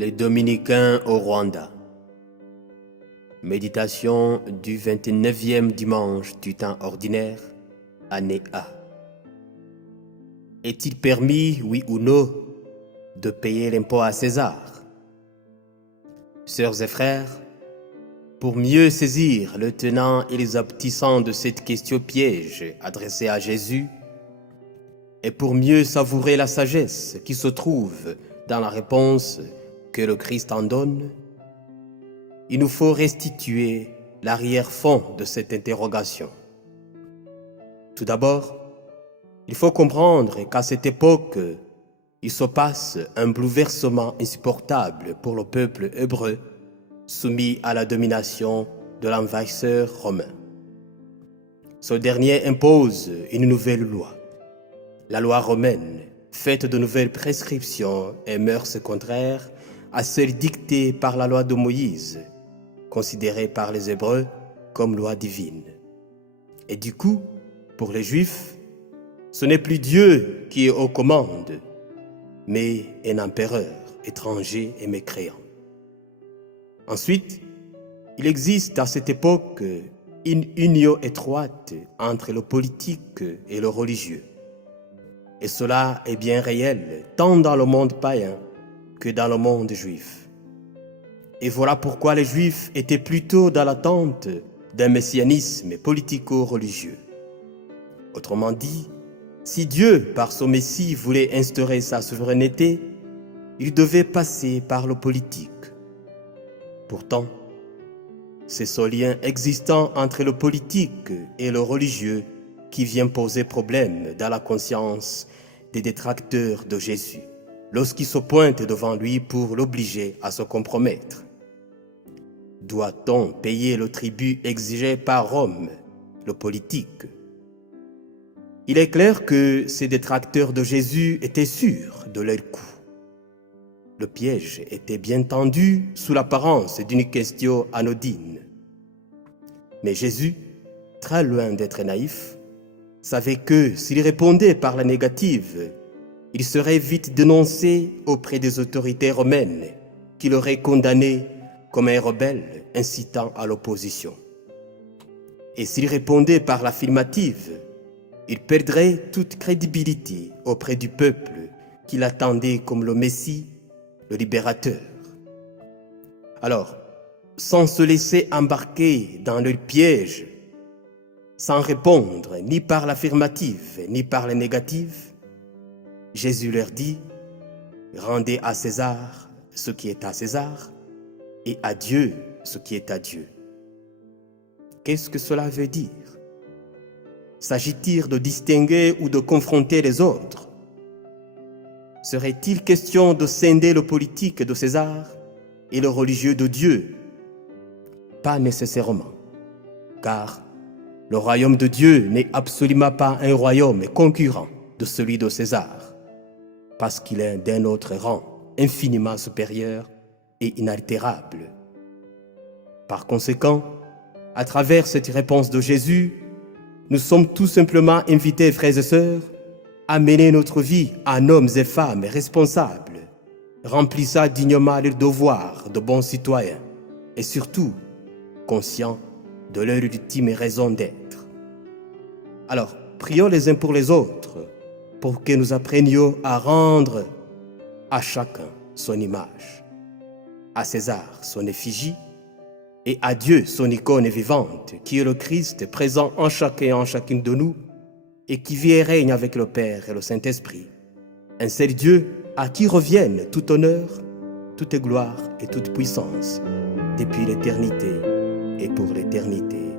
Les Dominicains au Rwanda. Méditation du 29e dimanche du temps ordinaire, année A. Est-il permis, oui ou non, de payer l'impôt à César? Sœurs et frères, pour mieux saisir le tenant et les aboutissants de cette question piège adressée à Jésus, et pour mieux savourer la sagesse qui se trouve dans la réponse que le Christ en donne, il nous faut restituer l'arrière-fond de cette interrogation. Tout d'abord, il faut comprendre qu'à cette époque, il se passe un bouleversement insupportable pour le peuple hébreu soumis à la domination de l'envahisseur romain. Ce dernier impose une nouvelle loi, la loi romaine, faite de nouvelles prescriptions et mœurs contraires à celles dictées par la loi de Moïse, considérée par les Hébreux comme loi divine. Et du coup, pour les Juifs, ce n'est plus Dieu qui est aux commandes, mais un empereur étranger et mécréant. Ensuite, il existe à cette époque une union étroite entre le politique et le religieux. Et cela est bien réel, tant dans le monde païen que dans le monde juif. Et voilà pourquoi les Juifs étaient plutôt dans l'attente d'un messianisme politico-religieux. Autrement dit, si Dieu, par son Messie, voulait instaurer sa souveraineté, il devait passer par le politique. Pourtant, c'est ce lien existant entre le politique et le religieux qui vient poser problème dans la conscience des détracteurs de Jésus, lorsqu'ils se pointent devant lui pour l'obliger à se compromettre. Doit-on payer le tribut exigé par Rome, le politique? Il est clair que ces détracteurs de Jésus étaient sûrs de leur coup. Le piège était bien tendu sous l'apparence d'une question anodine. Mais Jésus, très loin d'être naïf, savait que s'il répondait par la négative, il serait vite dénoncé auprès des autorités romaines qui l'auraient condamné comme un rebelle incitant à l'opposition. Et s'il répondait par l'affirmative, il perdrait toute crédibilité auprès du peuple qui l'attendait comme le Messie, le libérateur. Alors, sans se laisser embarquer dans leur piège, sans répondre ni par l'affirmative ni par la négative, Jésus leur dit « Rendez à César ce qui est à César et à Dieu ce qui est à Dieu ». Qu'est-ce que cela veut dire? S'agit-il de distinguer ou de confronter les autres? Serait-il question de scinder le politique de César et le religieux de Dieu? Pas nécessairement, car le royaume de Dieu n'est absolument pas un royaume concurrent de celui de César, parce qu'il est d'un autre rang, infiniment supérieur et inaltérable. Par conséquent, à travers cette réponse de Jésus, nous sommes tout simplement invités, frères et sœurs, à mener notre vie en hommes et femmes responsables, remplissant dignement leur devoir de bons citoyens et surtout conscients de leur ultime raison d'être. Alors, prions les uns pour les autres pour que nous apprenions à rendre à chacun son image, à César son effigie et à Dieu son icône vivante qui est le Christ présent en chacun et en chacune de nous et qui vit et règne avec le Père et le Saint-Esprit. Un seul Dieu à qui reviennent tout honneur, toute gloire et toute puissance depuis l'éternité et pour l'éternité.